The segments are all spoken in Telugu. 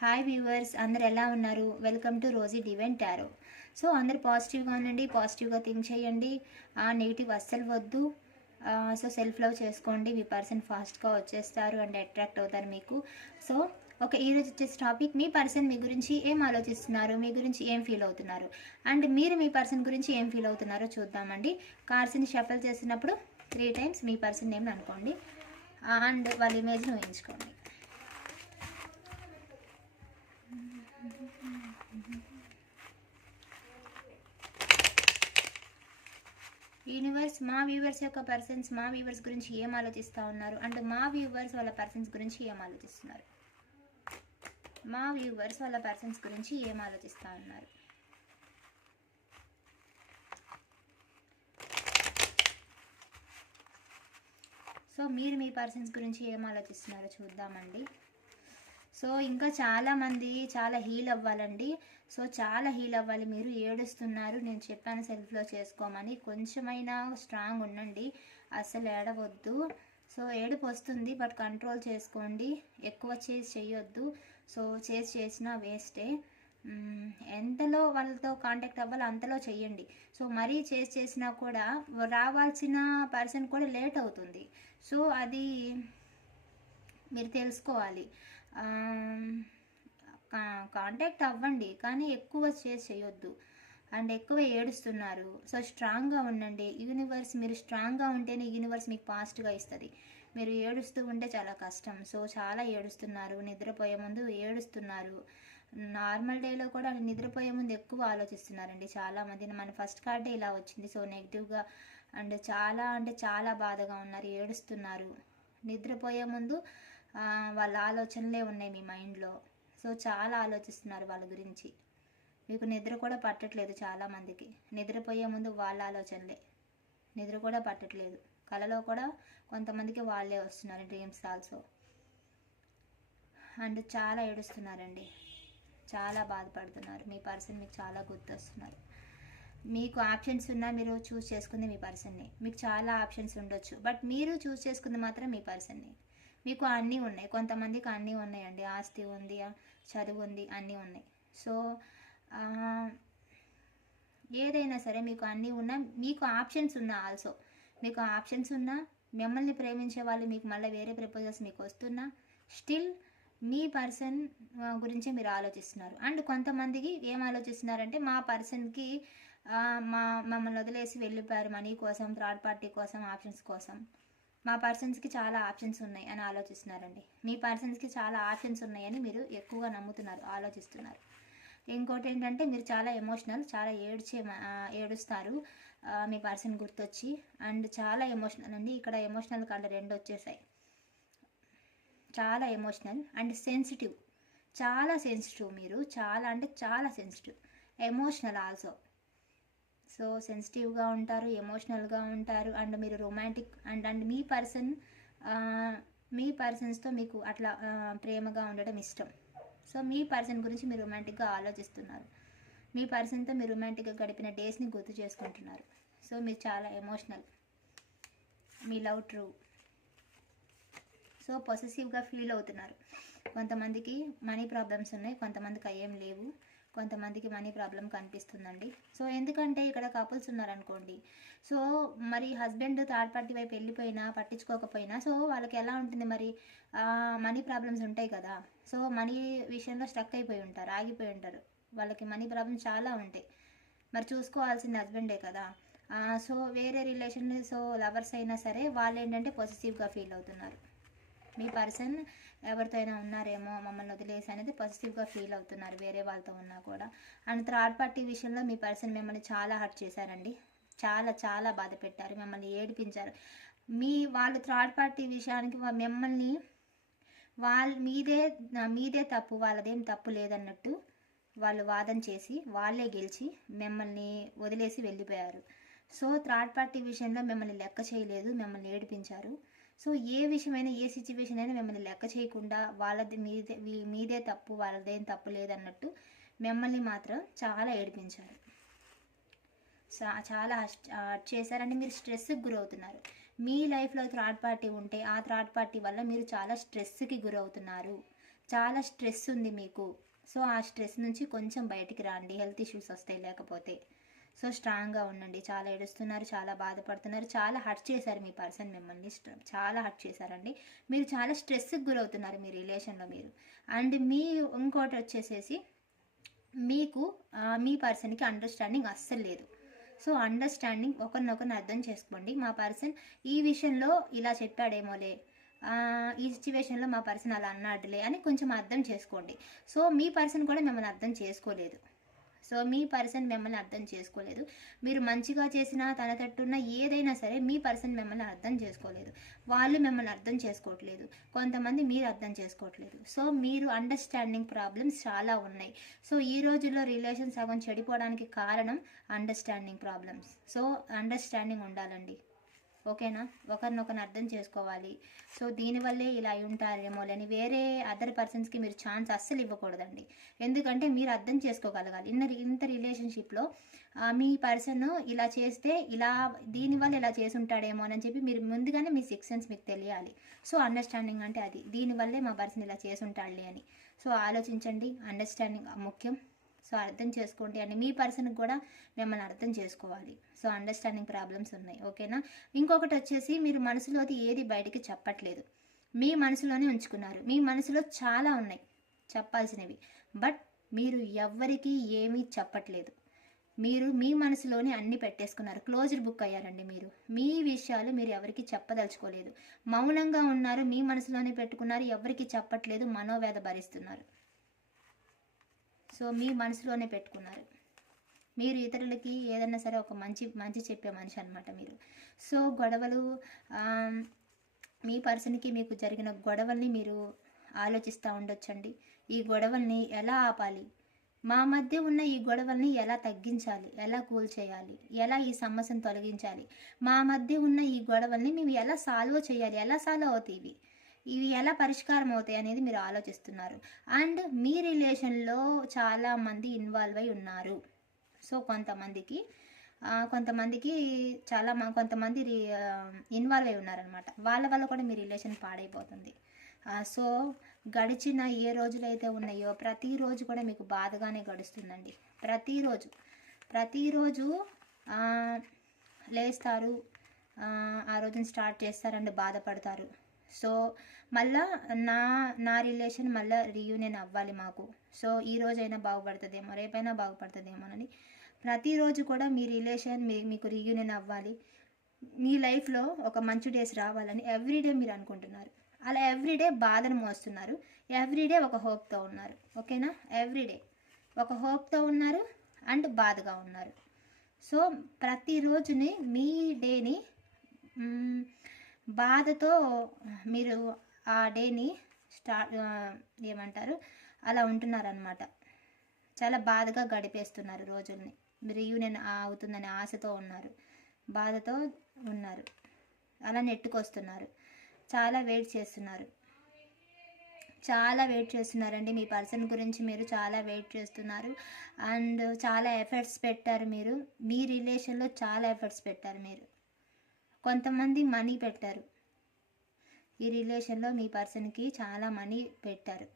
హాయ్ వ్యూవర్స్, అందరు ఎలా ఉన్నారు? Welcome to Rosy divine tarot. So అందరు పాజిటివ్గా ఉండండి, పాజిటివ్గా థింక్ చేయండి. నెగిటివ్ అస్సలు వద్దు. సో సెల్ఫ్ లవ్ చేసుకోండి. మీ పర్సన్ ఫాస్ట్గా వచ్చేస్తారు అండ్ అట్రాక్ట్ అవుతారు మీకు. సో ఈరోజు వచ్చేసి టాపిక్, మీ పర్సన్ మీ గురించి ఏం ఆలోచిస్తున్నారు, మీ గురించి ఏం ఫీల్ అవుతున్నారు, అండ్ మీరు మీ పర్సన్ గురించి ఏం ఫీల్ అవుతున్నారో చూద్దామండి. కార్డ్స్ని షఫల్ చేసినప్పుడు 3 times మీ పర్సన్ నేమ్ అనుకోండి అండ్ వాళ్ళ ఇమేజ్ని ఊహించుకోండి. యూనివర్స్, మా వ్యూవర్స్ యొక్క పర్సన్స్ మా వ్యూవర్స్ గురించి ఏం ఆలోచిస్తూ ఉన్నారు అండ్ మా వ్యూవర్స్ వాళ్ళ పర్సన్స్ గురించి ఏం ఆలోచిస్తున్నారు. మా వ్యూవర్స్ వాళ్ళ పర్సన్స్ గురించి ఏం ఆలోచిస్తూ ఉన్నారు. సో మీరు మీ పర్సన్స్ గురించి ఏం ఆలోచిస్తున్నారో చూద్దామండి. సో ఇంకా చాలామంది చాలా హీల్ అవ్వాలండి. సో చాలా హీల్ అవ్వాలి. మీరు ఏడుస్తున్నారు, నేను చెప్పాను సెల్ఫ్లో చేసుకోమని. కొంచెమైనా స్ట్రాంగ్ ఉండండి, అస్సలు ఏడవద్దు. సో ఏడుపు వస్తుంది బట్ కంట్రోల్ చేసుకోండి. ఎక్కువ చేయొద్దు. సో చేసినా వేస్టే. ఎంతలో వాళ్ళతో కాంటాక్ట్ అవ్వాలి అంతలో చెయ్యండి. సో మరీ చేసినా కూడా రావాల్సిన పర్సన్ కూడా లేట్ అవుతుంది. సో అది మీరు తెలుసుకోవాలి. కాంటాక్ట్ అవ్వండి కానీ ఎక్కువ చేయొద్దు అండ్ ఎక్కువ ఏడుస్తున్నారు. సో స్ట్రాంగ్గా ఉండండి. యూనివర్స్, మీరు స్ట్రాంగ్గా ఉంటేనే యూనివర్స్ మీకు పాజిటివ్గా ఇస్తుంది. మీరు ఏడుస్తూ ఉంటే చాలా కష్టం. సో చాలా ఏడుస్తున్నారు, నిద్రపోయే ముందు ఏడుస్తున్నారు. నార్మల్ డేలో కూడా నిద్రపోయే ముందు ఎక్కువ ఆలోచిస్తున్నారండి చాలామంది. మన ఫస్ట్ కార్డే ఇలా వచ్చింది. సో నెగిటివ్గా అండ్ చాలా అంటే చాలా బాధగా ఉన్నారు, ఏడుస్తున్నారు. నిద్రపోయే ముందు వాళ్ళ ఆలోచనలే ఉన్నాయి మీ మైండ్లో. సో చాలా ఆలోచిస్తున్నారు వాళ్ళ గురించి. మీకు నిద్ర కూడా పట్టట్లేదు. చాలామందికి నిద్రపోయే ముందు వాళ్ళ ఆలోచనలే, నిద్ర కూడా పట్టట్లేదు. కలలో కూడా కొంతమందికి వాళ్ళే వస్తున్నారు, డ్రీమ్స్ ఆల్సో. అండ్ చాలా ఏడుస్తున్నారండి, చాలా బాధపడుతున్నారు. మీ పర్సన్ మీకు చాలా గుర్తొస్తున్నారు. మీకు ఆప్షన్స్ ఉన్నా మీరు చూస్ చేసుకుంది మీ పర్సన్ని. మీకు చాలా ఆప్షన్స్ ఉండొచ్చు బట్ మీరు చూస్ చేసుకుంది మాత్రం మీ పర్సన్ని. మీకు అన్నీ ఉన్నాయి, కొంతమందికి అన్నీ ఉన్నాయండి. ఆస్తి ఉంది, చదువు ఉంది, అన్నీ ఉన్నాయి. సో ఏదైనా సరే మీకు అన్నీ ఉన్నా, మీకు ఆప్షన్స్ ఉన్నా ఆల్సో, మీకు ఆప్షన్స్ ఉన్నా, మిమ్మల్ని ప్రేమించే వాళ్ళు మీకు మళ్ళీ వేరే ప్రపోజల్స్ మీకు వస్తున్నా, స్టిల్ మీ పర్సన్ గురించి మీరు ఆలోచిస్తున్నారు. అండ్ కొంతమందికి ఏం ఆలోచిస్తున్నారంటే, మా పర్సన్కి మమ్మల్ని వదిలేసి వెళ్ళిపోయారు మనీ కోసం, థర్డ్ పార్టీ కోసం, ఆప్షన్స్ కోసం. మా పర్సన్స్కి చాలా ఆప్షన్స్ ఉన్నాయి అని ఆలోచిస్తున్నారండి. మీ పర్సన్స్కి చాలా ఆప్షన్స్ ఉన్నాయని మీరు ఎక్కువగా నమ్ముతున్నారు, ఆలోచిస్తున్నారు. ఇంకోటి ఏంటంటే, మీరు చాలా ఎమోషనల్, చాలా ఏడుస్తారు మీ పర్సన్ గుర్తొచ్చి. అండ్ చాలా ఎమోషనల్ అండి. ఇక్కడ ఎమోషనల్ కార్డు 2 వచ్చేసాయి. చాలా ఎమోషనల్ అండ్ సెన్సిటివ్, చాలా సెన్సిటివ్. మీరు చాలా అంటే చాలా సెన్సిటివ్, ఎమోషనల్ ఆల్సో. సో సెన్సిటివ్గా ఉంటారు, ఎమోషనల్గా ఉంటారు. అండ్ మీరు రొమాంటిక్ అండ్ మీ పర్సన్స్తో మీకు అట్లా ప్రేమగా ఉండడం ఇష్టం. సో మీ పర్సన్ గురించి మీరు రొమాంటిక్గా ఆలోచిస్తున్నారు. మీ పర్సన్తో మీరు రొమాంటిక్గా గడిపిన డేస్ని గుర్తు చేసుకుంటున్నారు. సో మీరు చాలా ఎమోషనల్, మీ లవ్ ట్రూ. సో పొసెసివ్గా ఫీల్ అవుతున్నారు. కొంతమందికి మనీ ప్రాబ్లమ్స్ ఉన్నాయి, కొంతమందికి ఏం లేవు, కొంతమందికి మనీ ప్రాబ్లం కనిపిస్తుందండి. సో ఎందుకంటే ఇక్కడ కపుల్స్ ఉన్నారనుకోండి, సో మరి హస్బెండ్ థర్డ్ పార్టీ వైపు వెళ్ళిపోయినా పట్టించుకోకపోయినా, సో వాళ్ళకి ఎలా ఉంటుంది మరి, మనీ ప్రాబ్లమ్స్ ఉంటాయి కదా. సో మనీ విషయంలో స్ట్రక్ అయిపోయి ఉంటారు, ఆగిపోయి ఉంటారు. వాళ్ళకి మనీ ప్రాబ్లమ్స్ చాలా ఉంటాయి. మరి చూసుకోవాల్సింది హస్బెండే కదా. సో వేరే రిలేషన్, సో లవర్స్ అయినా సరే వాళ్ళు ఏంటంటే పొసెసివ్గా ఫీల్ అవుతున్నారు. మీ పర్సన్ ఎవరితో అయినా ఉన్నారేమో మమ్మల్ని వదిలేసి అనేది పాజిటివ్గా ఫీల్ అవుతున్నారు, వేరే వాళ్ళతో ఉన్నా కూడా. అండ్ థర్డ్ పార్టీ విషయంలో మీ పర్సన్ మిమ్మల్ని చాలా హర్ట్ చేశారండి, చాలా చాలా బాధ పెట్టారు, మిమ్మల్ని ఏడిపించారు. వాళ్ళు థర్డ్ పార్టీ విషయానికి మిమ్మల్ని మీదే తప్పు, వాళ్ళదేం తప్పు లేదన్నట్టు వాళ్ళు వాదన చేసి వాళ్ళే గెలిచి మిమ్మల్ని వదిలేసి వెళ్ళిపోయారు. సో థర్డ్ పార్టీ విషయంలో మిమ్మల్ని లెక్క చేయలేదు, మిమ్మల్ని ఏడిపించారు. సో ఏ విషయమైనా, ఏ సిచ్యువేషన్ అయినా మిమ్మల్ని లెక్క చేయకుండా వాళ్ళది మీదే తప్పు, వాళ్ళదేం తప్పు లేదన్నట్టు మిమ్మల్ని మాత్రం చాలా ఏడిపించారు, చాలా చేశారంటే మీరు స్ట్రెస్కి గురవుతున్నారు. మీ లైఫ్లో థర్డ్ పార్టీ ఉంటే ఆ థర్డ్ పార్టీ వల్ల మీరు చాలా స్ట్రెస్కి గురవుతున్నారు. చాలా స్ట్రెస్ ఉంది మీకు. సో ఆ స్ట్రెస్ నుంచి కొంచెం బయటికి రండి, హెల్త్ ఇష్యూస్ వస్తాయి లేకపోతే. సో స్ట్రాంగ్గా ఉండండి. చాలా ఏడుస్తున్నారు, చాలా బాధపడుతున్నారు, చాలా హర్ట్ చేశారు మీ పర్సన్ మిమ్మల్ని, చాలా హర్ట్ చేశారండి. మీరు చాలా స్ట్రెస్కి గురవుతున్నారు మీ రిలేషన్లో మీరు. అండ్ ఇంకోటి వచ్చేసేసి మీకు మీ పర్సన్కి అండర్స్టాండింగ్ అస్సలు లేదు. సో అండర్స్టాండింగ్, ఒకరినొకరిని అర్థం చేసుకోండి. మా పర్సన్ ఈ విషయంలో ఇలా చెప్పాడేమోలే, ఈ సిచ్యువేషన్లో మా పర్సన్ అలా అన్నాడులే అని కొంచెం అర్థం చేసుకోండి. సో మీ పర్సన్ కూడా మిమ్మల్ని అర్థం చేసుకోలేదు. మీరు మంచిగా చేసినా, తన తట్టున్న ఏదైనా సరే మీ పర్సన్ మిమ్మల్ని అర్థం చేసుకోలేదు. వాళ్ళు మిమ్మల్ని అర్థం చేసుకోవట్లేదు. కొంతమంది మీరు అర్థం చేసుకోవట్లేదు. సో మీరు అండర్స్టాండింగ్ ప్రాబ్లమ్స్ చాలా ఉన్నాయి. సో ఈ రోజుల్లో రిలేషన్ సగం చెడిపోవడానికి కారణం అండర్స్టాండింగ్ ప్రాబ్లమ్స్. సో అండర్స్టాండింగ్ ఉండాలండి. ఓకేనా? ఒకరినొకరిని అర్థం చేసుకోవాలి. సో దీనివల్లే ఇలా ఉంటారేమో అని వేరే అదర్ పర్సన్స్కి మీరు ఛాన్స్ అస్సలు ఇవ్వకూడదండి. ఎందుకంటే మీరు అర్థం చేసుకోగలగాలి. ఇంత రిలేషన్షిప్లో మీ పర్సన్ ఇలా చేస్తే దీనివల్ల ఇలా చేసి ఉంటాడేమో అని చెప్పి మీరు ముందుగానే మీ 6 సెన్స్ మీకు తెలియాలి. సో అండర్స్టాండింగ్ అంటే అది, దీనివల్లే మా పర్సన్ ఇలా చేసి ఉంటాడులే అని. సో ఆలోచించండి, అండర్స్టాండింగ్ ముఖ్యం. సో అర్థం చేసుకోండి అని మీ పర్సన్కి కూడా మిమ్మల్ని అర్థం చేసుకోవాలి. సో అండర్స్టాండింగ్ ప్రాబ్లమ్స్ ఉన్నాయి. ఓకేనా? ఇంకొకటి వచ్చేసి మీరు మనసులోది ఏది బయటికి చెప్పట్లేదు, మీ మనసులోనే ఉంచుకున్నారు. మీ మనసులో చాలా ఉన్నాయి చెప్పాల్సినవి, బట్ మీరు ఎవ్వరికీ ఏమీ చెప్పట్లేదు. మీరు మీ మనసులోనే అన్ని పెట్టేసుకున్నారు, క్లోజ్డ్ బుక్ అయ్యారండి. మీ విషయాలు మీరు ఎవరికి చెప్పదలుచుకోలేదు, మౌనంగా ఉన్నారు, మీ మనసులోనే పెట్టుకున్నారు, ఎవరికి చెప్పట్లేదు, మనోవేద భరిస్తున్నారు. సో మీ మనసులోనే పెట్టుకున్నారు. మీరు ఇతరులకి ఏదన్నా సరే ఒక మంచి చెప్పే మనిషి అనమాట మీరు. సో గొడవలు, మీ పర్సన్కి మీకు జరిగిన గొడవల్ని మీరు ఆలోచిస్తూ ఉండొచ్చండి. ఈ గొడవల్ని ఎలా ఆపాలి, మా మధ్య ఉన్న ఈ గొడవల్ని ఎలా తగ్గించాలి, ఎలా కూల్ చేయాలి, ఎలా ఈ సమస్యను తొలగించాలి, మా మధ్య ఉన్న ఈ గొడవల్ని మేము ఎలా సాల్వ్ చేయాలి, ఎలా సాల్వ్ అవుతాయి, ఇవి ఎలా పరిష్కారం అవుతాయి అనేది మీరు ఆలోచిస్తున్నారు. అండ్ మీ రిలేషన్లో చాలామంది ఇన్వాల్వ్ అయి ఉన్నారు. సో కొంతమంది ఇన్వాల్వ్ అయి ఉన్నారనమాట. వాళ్ళ వల్ల కూడా మీ రిలేషన్ పాడైపోతుంది. సో గడిచిన ఏ రోజులైతే ఉన్నాయో ప్రతిరోజు కూడా మీకు బాధగానే గడుస్తుందండి. ప్రతిరోజు లేస్తారు, ఆ రోజుని స్టార్ట్ చేస్తారండి, బాధపడతారు. సో మళ్ళా నా రిలేషన్ మళ్ళీ రీయూనియన్ అవ్వాలి మాకు. సో ఈ రోజైనా బాగుపడుతుందేమో, రేపైనా బాగుపడుతుందేమోనని ప్రతిరోజు కూడా మీ రిలేషన్ మీకు రీయూనియన్ అవ్వాలి, మీ లైఫ్లో ఒక మంచి డేస్ రావాలని ఎవ్రీడే మీరు అనుకుంటున్నారు. అలా ఎవ్రీడే బాధను మోస్తున్నారు, ఎవ్రీడే ఒక హోప్తో ఉన్నారు. ఓకేనా? ఎవ్రీడే ఒక హోప్తో ఉన్నారు అండ్ బాధగా ఉన్నారు. సో ప్రతిరోజుని మీ డేని బాధతో మీరు ఆ డేని అలా ఉంటున్నారనమాట. చాలా బాధగా గడిపేస్తున్నారు రోజుల్ని. రీయూనియన్ అవుతుందని ఆశతో ఉన్నారు, బాధతో ఉన్నారు, అలా నెట్టుకొస్తున్నారు. చాలా వెయిట్ చేస్తున్నారండి మీ పర్సన్ గురించి. మీరు చాలా వెయిట్ చేస్తున్నారు అండ్ చాలా ఎఫర్ట్స్ పెట్టారు. మీ రిలేషన్లో చాలా ఎఫర్ట్స్ పెట్టారు. మీరు కొంతమంది మనీ పెట్టారు ఈ రిలేషన్లో, మీ పర్సన్కి చాలా మనీ పెట్టారు,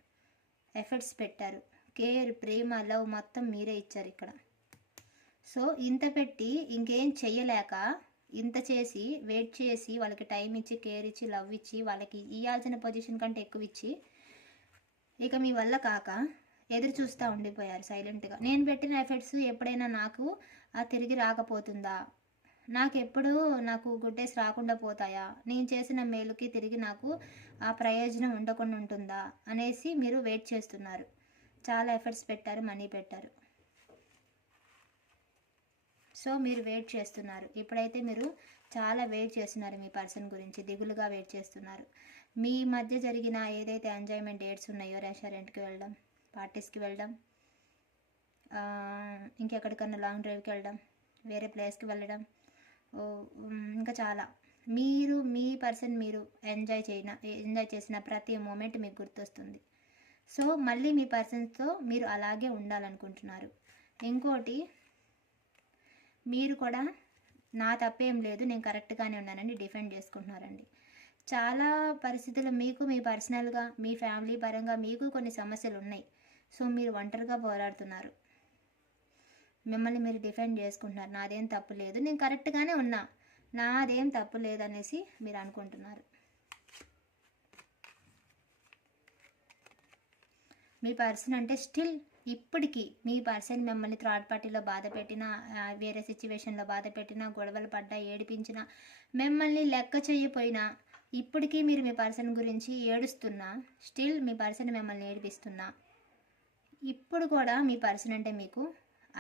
ఎఫర్ట్స్ పెట్టారు, కేర్, ప్రేమ, లవ్ మొత్తం మీరే ఇచ్చారు ఇక్కడ. సో ఇంత పెట్టి ఇంకేం చెయ్యలేక, ఇంత చేసి వెయిట్ చేసి వాళ్ళకి టైం ఇచ్చి, కేర్ ఇచ్చి, లవ్ ఇచ్చి, వాళ్ళకి ఇవ్వాల్సిన పొజిషన్ కంటే ఎక్కువ ఇచ్చి, ఇక మీ వల్ల కాక ఎదురు చూస్తూ ఉండిపోయారు సైలెంట్గా. నేను పెట్టిన ఎఫర్ట్స్ ఎప్పుడైనా నాకు తిరిగి రాకపోతుందా, నాకు గుడ్ డేస్ రాకుండా పోతాయా, నేను చేసిన మేలుకి తిరిగి నాకు ఆ ప్రయోజనం ఉండకుండా ఉంటుందా అనేసి మీరు వెయిట్ చేస్తున్నారు. చాలా ఎఫర్ట్స్ పెట్టారు, మనీ పెట్టారు. సో మీరు వెయిట్ చేస్తున్నారు. ఇప్పుడైతే మీరు చాలా వెయిట్ చేస్తున్నారు మీ పర్సన్ గురించి, దిగులుగా వెయిట్ చేస్తున్నారు. మీ మధ్య జరిగిన ఏదైతే ఎంజాయ్మెంట్ డేట్స్ ఉన్నాయో, రెస్టారెంట్కి వెళ్ళడం, పార్టీస్కి వెళ్ళడం, ఇంకెక్కడికన్నా లాంగ్ డ్రైవ్కి వెళ్ళడం, వేరే ప్లేస్కి వెళ్ళడం, ఇంకా చాలా మీ పర్సన్ మీరు ఎంజాయ్ చేసిన ప్రతి మూమెంట్ మీకు గుర్తొస్తుంది. సో మళ్ళీ మీ పర్సన్తో మీరు అలాగే ఉండాలనుకుంటున్నారు. ఇంకోటి, మీరు కూడా నా తప్పేం లేదు, నేను కరెక్ట్గానే ఉన్నానని డిఫెండ్ చేసుకుంటున్నారండి. చాలా పరిస్థితులు మీకు మీ పర్సనల్గా మీ ఫ్యామిలీ పరంగా మీకు కొన్ని సమస్యలు ఉన్నాయి. సో మీరు ఒంటరిగా పోరాడుతున్నారు. మిమ్మల్ని మీరు డిఫెండ్ చేసుకుంటున్నారు. నాదేం తప్పు లేదు, నేను కరెక్ట్గానే ఉన్నా, నాదేం తప్పు లేదనేసి మీరు అనుకుంటున్నారు. మీ పర్సన్ అంటే స్టిల్ ఇప్పటికీ మీ పర్సన్ మిమ్మల్ని థర్డ్ పార్టీలో బాధ పెట్టినా, వేరే సిచ్యువేషన్లో బాధ పెట్టినా, గొడవలు పడ్డా, ఏడిపించినా, మిమ్మల్ని లెక్క చేయకపోయినా, ఇప్పటికీ మీరు మీ పర్సన్ గురించి ఏడుస్తున్నా, స్టిల్ మీ పర్సన్ మిమ్మల్ని ఏడిపిస్తున్నా, ఇప్పుడు కూడా మీ పర్సన్ అంటే మీకు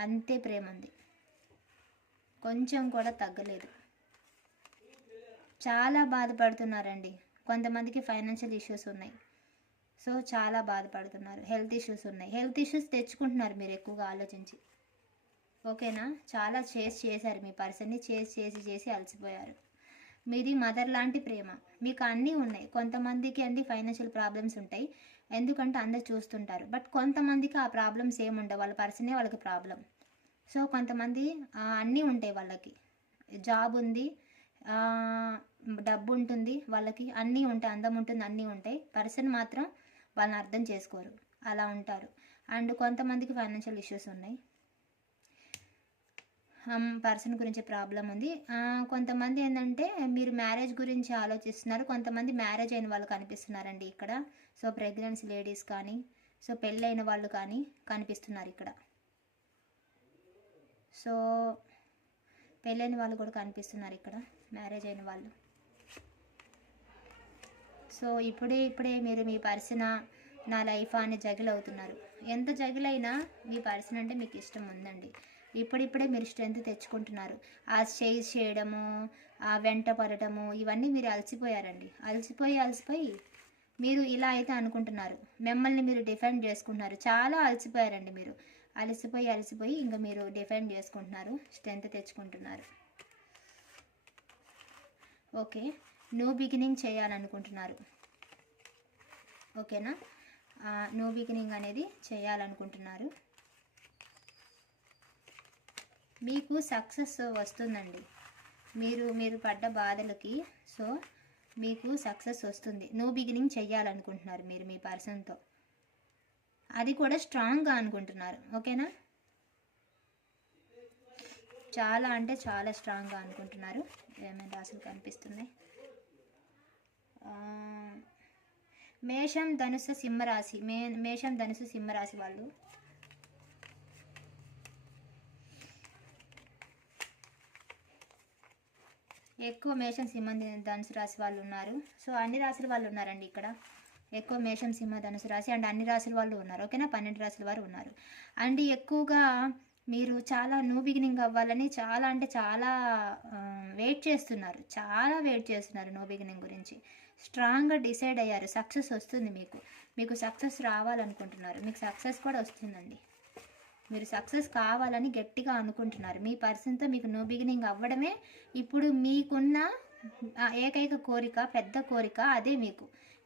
అంతే ప్రేమ ఉంది. కొంచెం కూడా తగ్గలేదు. చాలా బాధపడుతున్నారండి. కొంతమందికి ఫైనాన్షియల్ ఇష్యూస్ ఉన్నాయి. సో చాలా బాధపడుతున్నారు. హెల్త్ ఇష్యూస్ ఉన్నాయి. హెల్త్ ఇష్యూస్ తెచ్చుకుంటున్నారు మీరు ఎక్కువగా ఆలోచించి. ఓకేనా? చాలా చేశారు మీ పర్సన్ని, చేసి అలసిపోయారు. మీది మదర్ లాంటి ప్రేమ. మీకు అన్నీ ఉన్నాయి. కొంతమందికి అన్ని ఫైనాన్షియల్ ప్రాబ్లమ్స్ ఉంటాయి, ఎందుకంటే అందరు చూస్తుంటారు. బట్ కొంతమందికి ఆ ప్రాబ్లమ్స్ ఏముండవు, వాళ్ళ పర్సనే వాళ్ళకి ప్రాబ్లం. సో కొంతమంది అన్నీ ఉంటాయి, వాళ్ళకి జాబ్ ఉంది, డబ్బు ఉంటుంది, వాళ్ళకి అన్నీ ఉంటాయి, అందం ఉంటుంది, అన్నీ ఉంటాయి. పర్సన్ మాత్రం వాళ్ళని అర్థం చేసుకోరు, అలా ఉంటారు. అండ్ కొంతమందికి ఫైనాన్షియల్ ఇష్యూస్ ఉన్నాయి, పర్సన్ గురించి ప్రాబ్లం ఉంది. కొంతమంది ఏంటంటే మీరు మ్యారేజ్ గురించి ఆలోచిస్తున్నారు. కొంతమంది మ్యారేజ్ అయిన వాళ్ళు కనిపిస్తున్నారండి ఇక్కడ. సో ప్రెగ్నెన్సీ లేడీస్ కానీ, సో పెళ్ళైన వాళ్ళు కానీ కనిపిస్తున్నారు ఇక్కడ. సో పెళ్ళైన వాళ్ళు కూడా కనిపిస్తున్నారు ఇక్కడ, మ్యారేజ్ అయిన వాళ్ళు. సో ఇప్పుడే మీరు మీ పర్సన్ నా లైఫ్ అని జగిల్ అవుతున్నారు. ఎంత జగిలైనా మీ పర్సన్ అంటే మీకు ఇష్టం ఉందండి. ఇప్పుడిప్పుడే మీరు స్ట్రెంత్ తెచ్చుకుంటున్నారు. ఆ చేజ్ చేయడము, ఆ వెంట పడటము, ఇవన్నీ మీరు అలసిపోయారండి. అలసిపోయి మీరు ఇలా అయితే అనుకుంటున్నారు. మిమ్మల్ని మీరు డిఫెండ్ చేసుకుంటున్నారు. చాలా అలసిపోయారండి మీరు. అలసిపోయి ఇంకా మీరు డిఫెండ్ చేసుకుంటున్నారు, స్ట్రెంత్ తెచ్చుకుంటున్నారు. ఓకే, న్యూ బిగినింగ్ చేయాలనుకుంటున్నారు. ఓకేనా? న్యూ బిగినింగ్ అనేది చేయాలనుకుంటున్నారు. మీకు సక్సెస్ వస్తుందండి. మీరు పడ్డ బాధలకి సో మీకు సక్సెస్ వస్తుంది. న్యూ బిగినింగ్ చేయాలనుకుంటున్నారు మీరు మీ పర్సన్తో. అది కూడా స్ట్రాంగ్గా అనుకుంటున్నారు. ఓకేనా? చాలా అంటే చాలా స్ట్రాంగ్గా అనుకుంటున్నారు. ఏమైనా రాసులు కనిపిస్తున్నాయి. మేషం ధనుసు సింహరాశి, మేషం ధనుసు సింహరాశి వాళ్ళు ఎక్కువ మేషం సింహ ధనుసు రాశి వాళ్ళు ఉన్నారు. సో అన్ని రాశుల వాళ్ళు ఉన్నారండి ఇక్కడ. ఎక్కువ మేషం సింహ ధనుసు రాశి అండ్ అన్ని రాశుల వాళ్ళు ఉన్నారు. ఓకేనా? 12 రాశుల వారు ఉన్నారు. అండ్ ఎక్కువగా మీరు చాలా న్యూ బిగినింగ్ అవ్వాలని చాలా అంటే చాలా వెయిట్ చేస్తున్నారు. న్యూ బిగినింగ్ గురించి స్ట్రాంగ్గా డిసైడ్ అయ్యారు. సక్సెస్ వస్తుంది మీకు సక్సెస్ రావాలనుకుంటున్నారు. మీకు సక్సెస్ కూడా వస్తుందండి. మీరు సక్సెస్ కావాలని గట్టిగా అనుకుంటున్నారు. మీ పర్సన్తో మీకు న్యూ బిగినింగ్ అవ్వడమే ఇప్పుడు మీకున్న ఏకైక కోరిక, పెద్ద కోరిక అదే.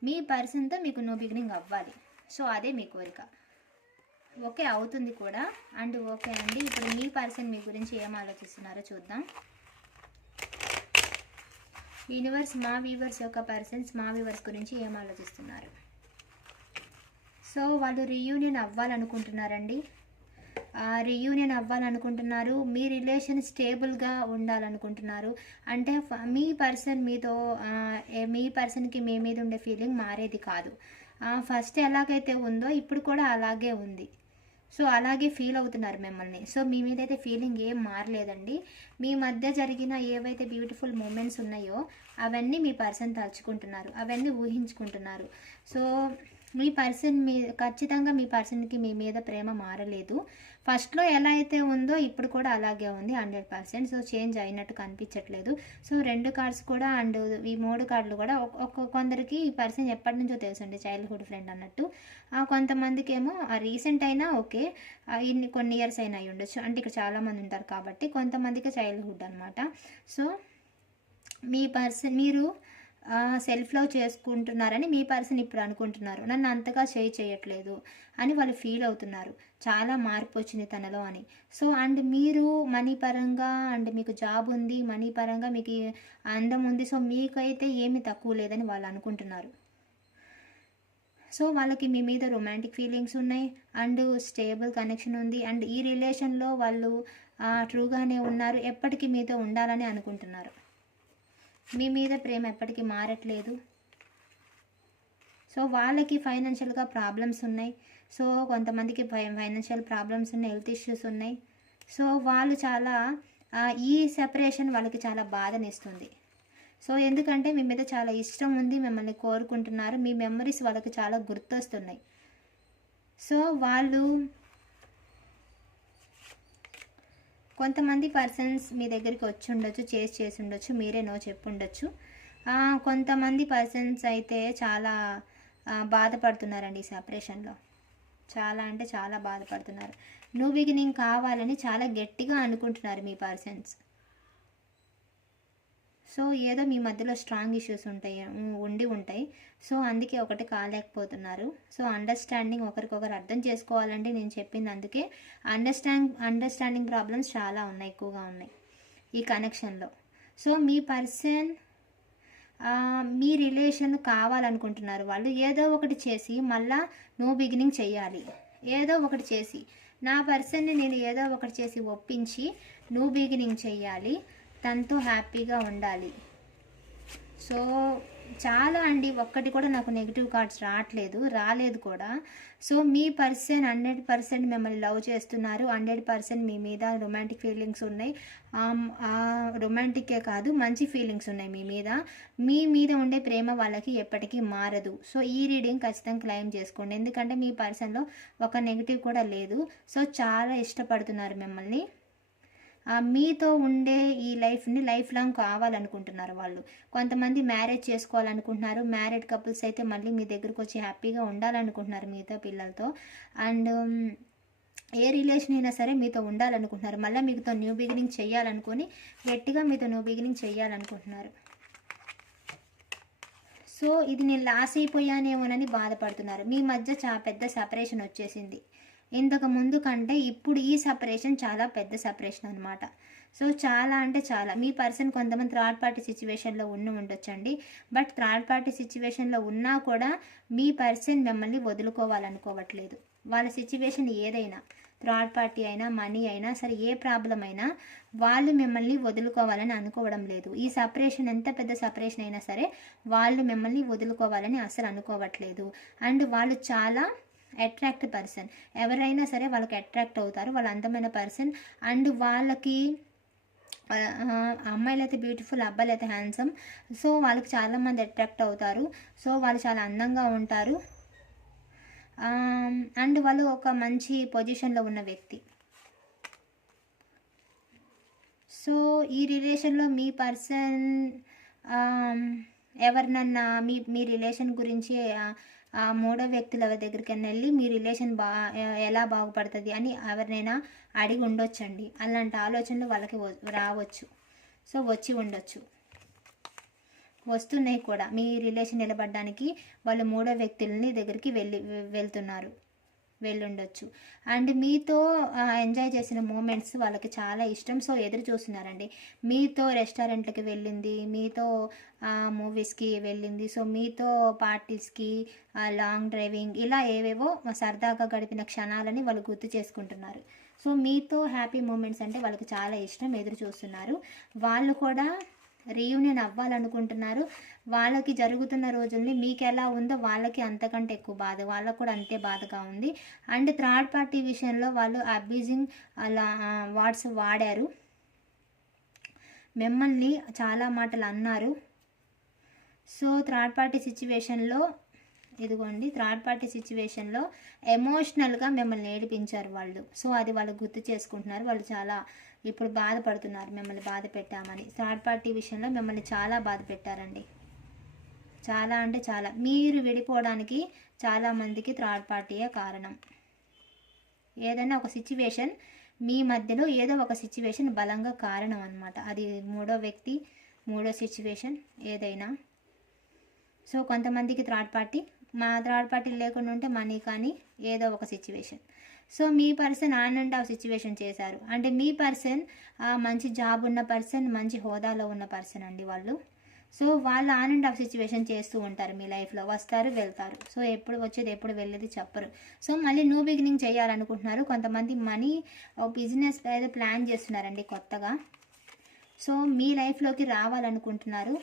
మీ పర్సన్తో మీకు న్యూ బిగినింగ్ అవ్వాలి. సో అదే మీ కోరిక. ఓకే, అవుతుంది కూడా. అండ్ ఓకే అండి, ఇప్పుడు మీ పర్సన్ మీ గురించి ఏం ఆలోచిస్తున్నారో చూద్దాం. యూనివర్స్ మా వ్యూవర్స్ యొక్క పర్సన్స్ మా వ్యూవర్స్ గురించి ఏం ఆలోచిస్తున్నారు. సో వాళ్ళు రీయూనియన్ అవ్వాలనుకుంటున్నారండి. మీ రిలేషన్ స్టేబుల్గా ఉండాలనుకుంటున్నారు. అంటే మీ పర్సన్ మీతో మీ పర్సన్కి మీ మీద ఉండే ఫీలింగ్ మారేది కాదు. ఫస్ట్ ఎలాగైతే ఉందో ఇప్పుడు కూడా అలాగే ఉంది. సో అలాగే ఫీల్ అవుతున్నారు మిమ్మల్ని. సో మీ మీద అయితే ఫీలింగ్ ఏం మారలేదండి. మీ మధ్య జరిగిన ఏవైతే బ్యూటిఫుల్ మూమెంట్స్ ఉన్నాయో అవన్నీ మీ పర్సన్ తలుచుకుంటున్నారు, అవన్నీ ఊహించుకుంటున్నారు. సో మీ పర్సన్ ఖచ్చితంగా మీ పర్సన్కి మీ మీద ప్రేమ మారలేదు. ఫస్ట్లో ఎలా అయితే ఉందో ఇప్పుడు కూడా అలాగే ఉంది 100%. సో చేంజ్ అయినట్టు కనిపించట్లేదు. సో 2 కార్డ్స్ కూడా అండ్ ఈ 3 కార్డులు కూడా కొందరికి ఈ పర్సన్ ఎప్పటి నుంచో తెలుసండి, చైల్డ్హుడ్ ఫ్రెండ్ అన్నట్టు. కొంతమందికి ఏమో రీసెంట్ అయినా ఓకే, కొన్ని ఇయర్స్ అయినా అయి ఉండొచ్చు. అంటే ఇక్కడ చాలామంది ఉంటారు కాబట్టి కొంతమందికి చైల్డ్హుడ్ అనమాట. సో మీ పర్సన్ సెల్ఫ్ లవ్ చేసుకుంటున్నారని మీ పర్సన్ ఇప్పుడు అనుకుంటున్నారు. నన్ను అంతగా చేయట్లేదు అని వాళ్ళు ఫీల్ అవుతున్నారు. చాలా మార్పు వచ్చింది తనలో అని. సో అండ్ మీరు మనీ పరంగా అండ్ మీకు జాబ్ ఉంది, మనీ పరంగా మీకు అందం ఉంది. సో మీకైతే ఏమీ తక్కువ లేదని వాళ్ళు అనుకుంటున్నారు. సో వాళ్ళకి మీ మీద రొమాంటిక్ ఫీలింగ్స్ ఉన్నాయి అండ్ స్టేబుల్ కనెక్షన్ ఉంది అండ్ ఈ రిలేషన్లో వాళ్ళు ట్రూగానే ఉన్నారు. ఎప్పటికీ మీతో ఉండాలని అనుకుంటున్నారు. మీ మీద ప్రేమ ఎప్పటికీ మారట్లేదు. సో వాళ్ళకి ఫైనాన్షియల్గా ప్రాబ్లమ్స్ ఉన్నాయి. సో కొంతమందికి ఫైనాన్షియల్ ప్రాబ్లమ్స్ ఉన్నాయి, హెల్త్ ఇష్యూస్ ఉన్నాయి. సో వాళ్ళు చాలా ఈ సెపరేషన్ వాళ్ళకి చాలా బాధనిస్తుంది. సో ఎందుకంటే మీ మీద చాలా ఇష్టం ఉంది, మిమ్మల్ని కోరుకుంటున్నారు, మీ మెమరీస్ వాళ్ళకి చాలా గుర్తొస్తున్నాయి. సో వాళ్ళు కొంతమంది పర్సన్స్ మీ దగ్గరికి వచ్చి ఉండొచ్చు, చేసి ఉండొచ్చు, మీరే నో చెప్పుండొచ్చు. కొంతమంది పర్సన్స్ అయితే చాలా బాధపడుతున్నారండి ఈ సెపరేషన్లో. చాలా అంటే చాలా బాధపడుతున్నారు. న్యూ బిగినింగ్ కావాలని చాలా గట్టిగా అనుకుంటున్నారు మీ పర్సన్స్. సో ఏదో మీ మధ్యలో స్ట్రాంగ్ ఇష్యూస్ ఉంటాయి. సో అందుకే ఒకటి కాలేకపోతున్నారు. సో అండర్స్టాండింగ్, ఒకరికొకరు అర్థం చేసుకోవాలంటే నేను చెప్పింది అందుకే. అండర్స్టాండింగ్ ప్రాబ్లమ్స్ చాలా ఉన్నాయి, ఎక్కువగా ఉన్నాయి ఈ కనెక్షన్లో. సో మీ పర్సన్ మీ రిలేషన్ కావాలనుకుంటున్నారు. వాళ్ళు ఏదో ఒకటి చేసి మళ్ళా నో బిగినింగ్ చేయాలి. ఏదో ఒకటి చేసి నా పర్సన్ని నేను ఏదో ఒకటి చేసి ఒప్పించి నో బిగినింగ్ చేయాలి, తనతో హ్యాపీగా ఉండాలి. సో చాలా అండి, ఒక్కటి కూడా నాకు నెగిటివ్ కార్డ్స్ రాలేదు కూడా. సో మీ పర్సన్ 100% మిమ్మల్ని లవ్ చేస్తున్నారు. 100% మీ మీద రొమాంటిక్ ఫీలింగ్స్ ఉన్నాయి. రొమాంటిక్కే కాదు, మంచి ఫీలింగ్స్ ఉన్నాయి మీ మీద ఉండే ప్రేమ వాళ్ళకి ఎప్పటికీ మారదు. సో ఈ రీడింగ్ ఖచ్చితంగా క్లెయిమ్ చేసుకోండి, ఎందుకంటే మీ పర్సన్లో ఒక నెగిటివ్ కూడా లేదు. సో చాలా ఇష్టపడుతున్నారు మిమ్మల్ని. మీతో ఉండే ఈ లైఫ్ని లైఫ్ లాంగ్ కావాలనుకుంటున్నారు వాళ్ళు. కొంతమంది మ్యారేజ్ చేసుకోవాలనుకుంటున్నారు. మ్యారీడ్ కపుల్స్ అయితే మళ్ళీ మీ దగ్గరకు వచ్చి హ్యాపీగా ఉండాలనుకుంటున్నారు మీతో, పిల్లలతో. అండ్ ఏ రిలేషన్ అయినా సరే మీతో ఉండాలనుకుంటున్నారు. మళ్ళీ మీతో న్యూ బిగినింగ్ చేయాలనుకొని గట్టిగా మీతో న్యూ బిగినింగ్ చేయాలనుకుంటున్నారు. సో ఇది నేను లాస్ అయిపోయానేమోనని బాధపడుతున్నారు. మీ మధ్య పెద్ద సెపరేషన్ వచ్చేసింది. ఇంతకు ముందు కంటే ఇప్పుడు ఈ సెపరేషన్ చాలా పెద్ద సెపరేషన్ అనమాట. సో చాలా అంటే చాలా, మీ పర్సన్ కొంతమంది థర్డ్ పార్టీ సిచ్యువేషన్లో ఉండొచ్చండి. బట్ థర్డ్ పార్టీ సిచ్యువేషన్లో ఉన్నా కూడా మీ పర్సన్ మిమ్మల్ని వదులుకోవాలనుకోవట్లేదు. వాళ్ళ సిచ్యువేషన్ ఏదైనా, థర్డ్ పార్టీ అయినా, మనీ అయినా సరే, ఏ ప్రాబ్లం అయినా వాళ్ళు మిమ్మల్ని వదులుకోవాలని అనుకోవడం లేదు. ఈ సెపరేషన్ ఎంత పెద్ద సెపరేషన్ అయినా సరే వాళ్ళు మిమ్మల్ని వదులుకోవాలని అసలు అనుకోవట్లేదు. అండ్ వాళ్ళు చాలా అట్రాక్ట్ పర్సన్. ఎవరైనా సరే వాళ్ళకి అట్రాక్ట్ అవుతారు, వాళ్ళ అందమైన పర్సన్. అండ్ వాళ్ళకి అమ్మాయిలు అయితే బ్యూటిఫుల్, అబ్బాయిలు అయితే హ్యాండ్సమ్. సో వాళ్ళకి చాలామంది అట్రాక్ట్ అవుతారు. సో వాళ్ళు చాలా అందంగా ఉంటారు. అండ్ వాళ్ళు ఒక మంచి పొజిషన్లో ఉన్న వ్యక్తి. సో ఈ రిలేషన్లో మీ పర్సన్ ఎవరినన్నా మీ రిలేషన్ గురించి మూడో వ్యక్తుల దగ్గరికి వెళ్ళి మీ రిలేషన్ ఎలా బాగుపడుతుంది అని ఎవరినైనా అడిగి ఉండొచ్చండి. అలాంటి ఆలోచనలు వాళ్ళకి రావచ్చు. సో వచ్చి ఉండొచ్చు, వస్తున్నాయి కూడా. మీ రిలేషన్ నిలబడడానికి వాళ్ళు మూడో వ్యక్తులని దగ్గరికి వెళ్ళుండొచ్చు. అండ్ మీతో ఎంజాయ్ చేసిన మూమెంట్స్ వాళ్ళకి చాలా ఇష్టం. సో ఎదురు చూస్తున్నారండి. మీతో రెస్టారెంట్లకి వెళ్ళింది, మీతో మూవీస్కి వెళ్ళింది, సో మీతో పార్టీస్కి, లాంగ్ డ్రైవింగ్, ఇలా ఏవేవో సరదాగా గడిపిన క్షణాలని వాళ్ళు గుర్తు చేసుకుంటున్నారు. సో మీతో హ్యాపీ మూమెంట్స్ అంటే వాళ్ళకి చాలా ఇష్టం, ఎదురు చూస్తున్నారు. వాళ్ళు కూడా రీయూనియన్ అవ్వాలనుకుంటున్నారు. వాళ్ళకి జరుగుతున్న రోజుల్ని మీకు ఎలా ఉందో వాళ్ళకి అంతకంటే ఎక్కువ బాధ, వాళ్ళకు కూడా అంతే బాధగా ఉంది. అండ్ థర్డ్ పార్టీ విషయంలో వాళ్ళు అబ్యూజింగ్ అలా వర్డ్స్ వాడారు, మిమ్మల్ని చాలా మాటలు అన్నారు. సో థర్డ్ పార్టీ సిచ్యువేషన్లో ఎమోషనల్గా మిమ్మల్ని ఏడిపించారు వాళ్ళు. సో అది వాళ్ళు గుర్తు చేసుకుంటున్నారు. వాళ్ళు చాలా ఇప్పుడు బాధపడుతున్నారు, మిమ్మల్ని బాధ పెట్టామని. థర్డ్ పార్టీ విషయంలో మిమ్మల్ని చాలా బాధ పెట్టారండి, చాలా అంటే చాలా. మీరు విడిపోవడానికి చాలామందికి థర్డ్ పార్టీయే కారణం. ఏదైనా ఒక సిచ్యువేషన్ మీ మధ్యలో, ఏదో ఒక సిచ్యువేషన్ బలంగా కారణం అనమాట. అది మూడో వ్యక్తి, మూడో సిచ్యువేషన్ ఏదైనా. సో కొంతమందికి థర్డ్ పార్టీ, మా థర్డ్ పార్టీ లేకుండా ఉంటే మనీ కానీ ఏదో ఒక situation. So me person on and of situation చేశారు అంటే మీ పర్సన్ మంచి జాబ్ ఉన్న పర్సన్, మంచి హోదాలో ఉన్న పర్సన్ అండి వాళ్ళు. సో వాళ్ళు ఆన్ అండ్ ఆఫ్ సిచ్యువేషన్ చేస్తూ ఉంటారు మీ లైఫ్లో, వస్తారు వెళ్తారు. సో ఎప్పుడు వచ్చేది ఎప్పుడు వెళ్ళేది చెప్పరు. సో మళ్ళీ న్యూ బిగినింగ్ చేయాలనుకుంటున్నారు. కొంతమంది మనీ బిజినెస్ ఏదో ప్లాన్ చేస్తున్నారండి కొత్తగా. సో మీ లైఫ్లోకి రావాలనుకుంటున్నారు,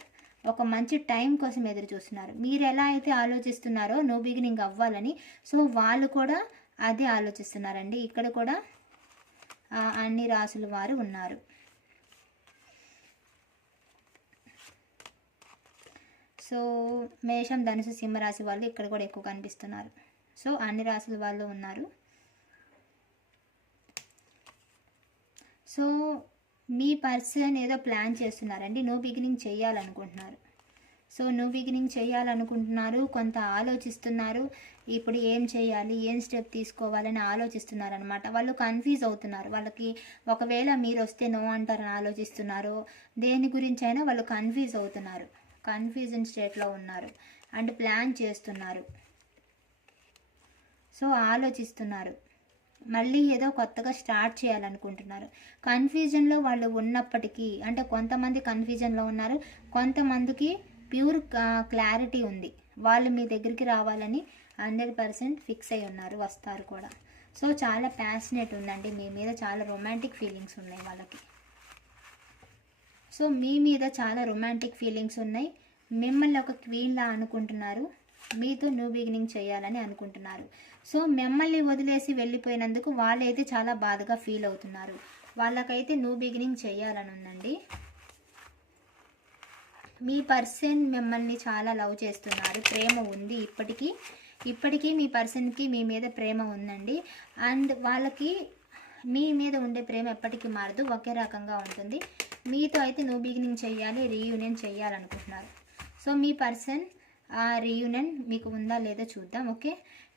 ఒక మంచి టైం కోసం ఎదురు చూస్తున్నారు. మీరు ఎలా అయితే ఆలోచిస్తున్నారో న్యూ బిగినింగ్ అవ్వాలని, సో వాళ్ళు కూడా అదే ఆలోచిస్తున్నారండి. ఇక్కడ కూడా అన్ని రాసుల వారు ఉన్నారు. సో మేషం, ధనుసు, సింహరాశి వాళ్ళు ఇక్కడ కూడా ఎక్కువ కనిపిస్తున్నారు. సో అన్ని రాసుల వాళ్ళు ఉన్నారు. సో మీ పర్సన్ ఏదో ప్లాన్ చేస్తున్నారండి, న్యూ బిగినింగ్ చేయాలనుకుంటున్నారు. సో న్యూ బిగినింగ్ చేయాలనుకుంటున్నారు, కొంత ఆలోచిస్తున్నారు. ఇప్పుడు ఏం చేయాలి, ఏం స్టెప్ తీసుకోవాలని ఆలోచిస్తున్నారు అనమాట. వాళ్ళు కన్ఫ్యూజ్ అవుతున్నారు. వాళ్ళకి ఒకవేళ మీరు వస్తే నో అంటారని ఆలోచిస్తున్నారు. దేని గురించి అయినా వాళ్ళు కన్ఫ్యూజ్ అవుతున్నారు, కన్ఫ్యూజన్ స్టేట్లో ఉన్నారు అండ్ ప్లాన్ చేస్తున్నారు. సో ఆలోచిస్తున్నారు, మళ్ళీ ఏదో కొత్తగా స్టార్ట్ చేయాలనుకుంటున్నారు. కన్ఫ్యూజన్లో వాళ్ళు ఉన్నప్పటికీ, అంటే కొంతమంది కన్ఫ్యూజన్లో ఉన్నారు, కొంతమందికి ప్యూర్ క్లారిటీ ఉంది. వాళ్ళు మీ దగ్గరికి రావాలని 100% ఫిక్స్ అయి ఉన్నారు, వస్తారు కూడా. సో చాలా ప్యాషనేట్ ఉందండి మీ మీద, చాలా రొమాంటిక్ ఫీలింగ్స్ ఉన్నాయి వాళ్ళకి. సో మీ మీద చాలా రొమాంటిక్ ఫీలింగ్స్ ఉన్నాయి. మిమ్మల్ని ఒక క్వీన్లా అనుకుంటున్నారు, మీతో న్యూ బిగినింగ్ చేయాలని అనుకుంటున్నారు. సో మిమ్మల్ని వదిలేసి వెళ్ళిపోయినందుకు వాళ్ళైతే చాలా బాధగా ఫీల్ అవుతున్నారు. వాళ్ళకైతే న్యూ బిగినింగ్ చేయాలని ఉందండి. మీ పర్సన్ మిమ్మల్ని చాలా లవ్ చేస్తున్నారు, ప్రేమ ఉంది. ఇప్పటికీ మీ పర్సన్కి మీ మీద ప్రేమ ఉందండి. అండ్ వాళ్ళకి మీ మీద ఉండే ప్రేమ ఎప్పటికీ మారదు, ఒకే రకంగా ఉంటుంది. మీతో అయితే న్యూ బిగినింగ్ చేయాలి, రీయూనియన్ చేయాలనుకుంటున్నారు. సో మీ పర్సన్ ఆ రీయూనియన్ మీకు ఉందా లేదో చూద్దాం. ఓకే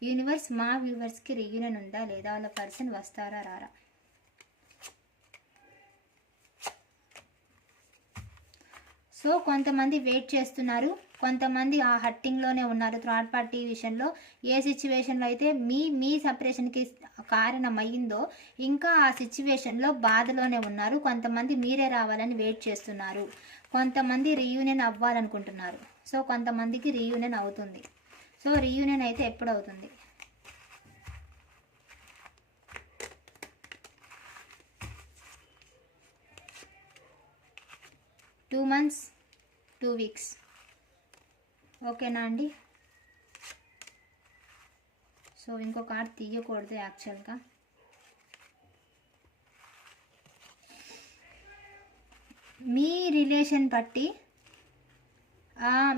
యూనివర్స్, మా వ్యూవర్స్కి రీయూనియన్ ఉందా లేదా, వాళ్ళ పర్సన్ వస్తారా రారా. సో కొంతమంది వెయిట్ చేస్తున్నారు, కొంతమంది ఆ హట్టింగ్లోనే ఉన్నారు. థర్డ్ పార్టీ విషయంలో ఏ సిచ్యువేషన్లో అయితే మీ సపరేషన్కి కారణమయ్యిందో ఇంకా ఆ సిచ్యువేషన్లో బాధలోనే ఉన్నారు. కొంతమంది మీరే రావాలని వెయిట్ చేస్తున్నారు, కొంతమంది రీయూనియన్ అవ్వాలనుకుంటున్నారు. సో కొంతమందికి రీయూనియన్ అవుతుంది. సో రీయూనియన్ అయితే ఎప్పుడు అవుతుంది? Two months, 2 weeks. ఓకేనా అండి? సో ఇంకో కార్డ్ తీయకూడదు యాక్చువల్గా. మీ రిలేషన్ బట్టి,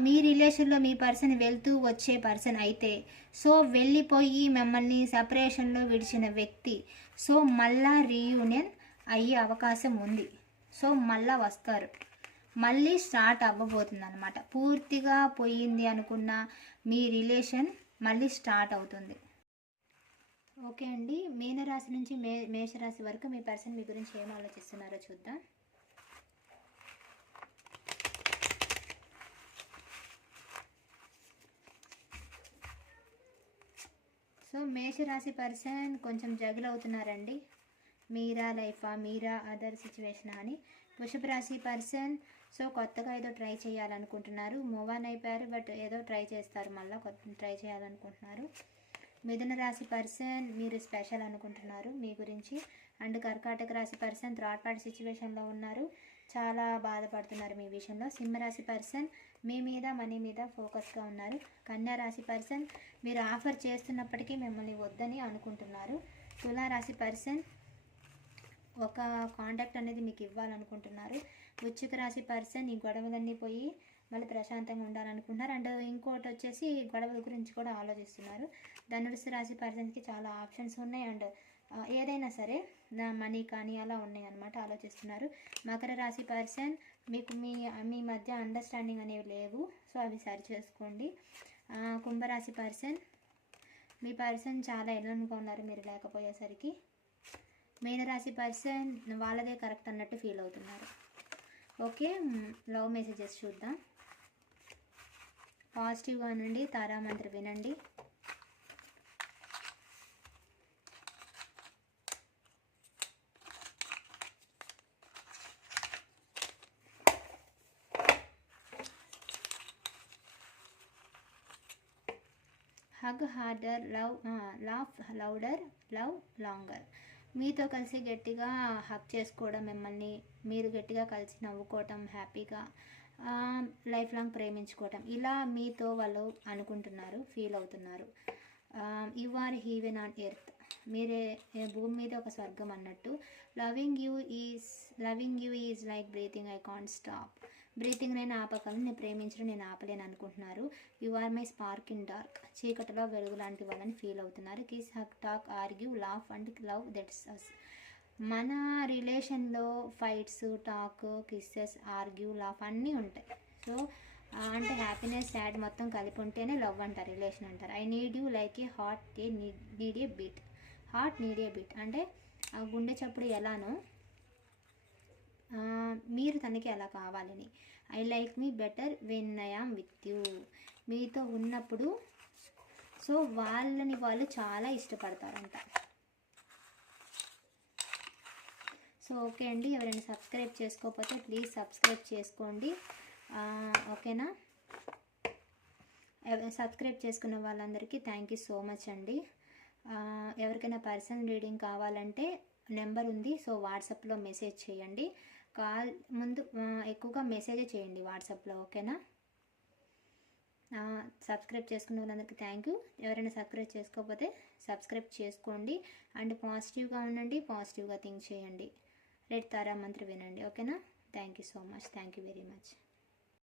మీ రిలేషన్లో మీ పర్సన్ వెళ్తూ వచ్చే పర్సన్ అయితే, సో వెళ్ళిపోయి మిమ్మల్ని సెపరేషన్లో విడిచిన వ్యక్తి సో మళ్ళా రీయూనియన్ అయ్యే అవకాశం ఉంది. సో మళ్ళా వస్తారు, మళ్ళీ స్టార్ట్ అవ్వబోతుంది అనమాట. పూర్తిగా పోయింది అనుకున్న మీ రిలేషన్ మళ్ళీ స్టార్ట్ అవుతుంది. ఓకే అండి, మీనరాశి నుంచి మేషరాశి వరకు మీ పర్సన్ మీ గురించి ఏం ఆలోచిస్తున్నారో చూద్దాం. సో మేషరాశి పర్సన్ కొంచెం జగిల్ అవుతున్నారండి. మీరా లైఫా, మీరా అదర్ సిచ్యువేషన్ అని. వృషభ రాశి పర్సన్ సో కొత్తగా ఏదో ట్రై చేయాలనుకుంటున్నారు, మూవ్ ఆన్ అయిపోయారు, బట్ ఏదో ట్రై చేస్తారు, మళ్ళీ కొత్త ట్రై చేయాలనుకుంటున్నారు. మిథున రాశి పర్సన్ మీరు స్పెషల్ అనుకుంటున్నారు మీ గురించి. అండ్ కర్కాటక రాశి పర్సన్ థర్డ్ పార్టీ సిచ్యువేషన్లో ఉన్నారు, చాలా బాధపడుతున్నారు మీ విషయంలో. సింహరాశి పర్సన్ మీ మీద మనీ మీద ఫోకస్గా ఉన్నారు. కన్యా రాశి పర్సన్ మీరు ఆఫర్ చేస్తున్నప్పటికీ మిమ్మల్ని వద్దని అనుకుంటున్నారు. తులారాశి పర్సన్ ఒక కాంటాక్ట్ అనేది మీకు ఇవ్వాలనుకుంటున్నారు. వృశ్చిక రాశి పర్సన్ ఈ గొడవలన్నీ పోయి మళ్ళీ ప్రశాంతంగా ఉండాలనుకుంటున్నారు. అండ్ ఇంకోటి వచ్చేసి గొడవల గురించి కూడా ఆలోచిస్తున్నారు. ధనుసు రాశి పర్సన్కి చాలా ఆప్షన్స్ ఉన్నాయి, అండ్ ఏదైనా సరే నా మనీ కానీ అలా ఉన్నాయి అన్నమాట, ఆలోచిస్తున్నారు. మకర రాశి పర్సన్ మీకు మీ మధ్య అండర్స్టాండింగ్ అనేవి లేవు, సో అవి సరి చేసుకోండి. కుంభరాశి పర్సన్ మీ పర్సన్ చాలా ఎలోన్గా ఉన్నారు మీరు లేకపోయేసరికి. మీనరాశి పర్సన్ వాళ్ళదే కరెక్ట్ అన్నట్టు ఫీల్ అవుతున్నారు. ఓకే లవ్ మెసేజెస్ చూద్దాం. పాజిటివ్గా ఉండండి, తారామంత్ర వినండి. Hug harder, laugh louder, love longer. మీతో కలిసి గట్టిగా హగ్ చేసుకోవడం, మిమ్మల్ని మీరు గట్టిగా కలిసి నవ్వుకోవటం, హ్యాపీగా లైఫ్ లాంగ్ ప్రేమించుకోవటం, ఇలా మీతో వాళ్ళు అనుకుంటున్నారు, ఫీల్ అవుతున్నారు. You are heaven on earth. మీరే భూమి మీద ఒక స్వర్గం అన్నట్టు. Loving you is like breathing, I can't stop. Breathing నేను ఆపగలను, నేను ప్రేమించడం నేను ఆపలేను అనుకుంటున్నారు. You are my spark in dark. చీకటిలో వెలుగు లాంటి వాళ్ళని ఫీల్ అవుతున్నారు. Kiss, hug, talk, argue, laugh and love, that's us. మన రిలేషన్లో fights, talk, kisses, argue, laugh అన్నీ ఉంటాయి. సో అంటే హ్యాపీనెస్, సాడ్ మొత్తం కలిపి ఉంటేనే లవ్ అంటారు, రిలేషన్ అంటారు. I need you like A heart need a beat. Heart need a beat అంటే ఆ గుండె చప్పుడు ఎలానో మీరు తనకి అలా కావాలని. I like me better when I am with you. మీతో ఉన్నప్పుడు సో వాళ్ళని వాళ్ళు చాలా ఇష్టపడతారంట. సో ఓకే అండి, ఎవరైనా సబ్స్క్రైబ్ చేసుకోకపోతే ప్లీజ్ సబ్స్క్రైబ్ చేసుకోండి, ఓకేనా. సబ్స్క్రైబ్ చేసుకున్న వాళ్ళందరికీ థ్యాంక్ యూ సో మచ్ అండి. ఎవరికైనా పర్సనల్ రీడింగ్ కావాలంటే నెంబర్ ఉంది, సో వాట్సాప్లో మెసేజ్ చేయండి. కాల్ ముందు ఎక్కువగా మెసేజ్ చేయండి వాట్సాప్లో, ఓకేనా. సబ్స్క్రైబ్ చేసుకున్న వాళ్ళందరికీ థ్యాంక్ యూ. ఎవరైనా సబ్స్క్రైబ్ చేసుకోకపోతే సబ్స్క్రైబ్ చేసుకోండి. అండ్ పాజిటివ్గా ఉండండి, పాజిటివ్గా థింక్ చేయండి. రెడ్ తారా మంత్ర వినండి, ఓకేనా. Thank you so much, thank you very much.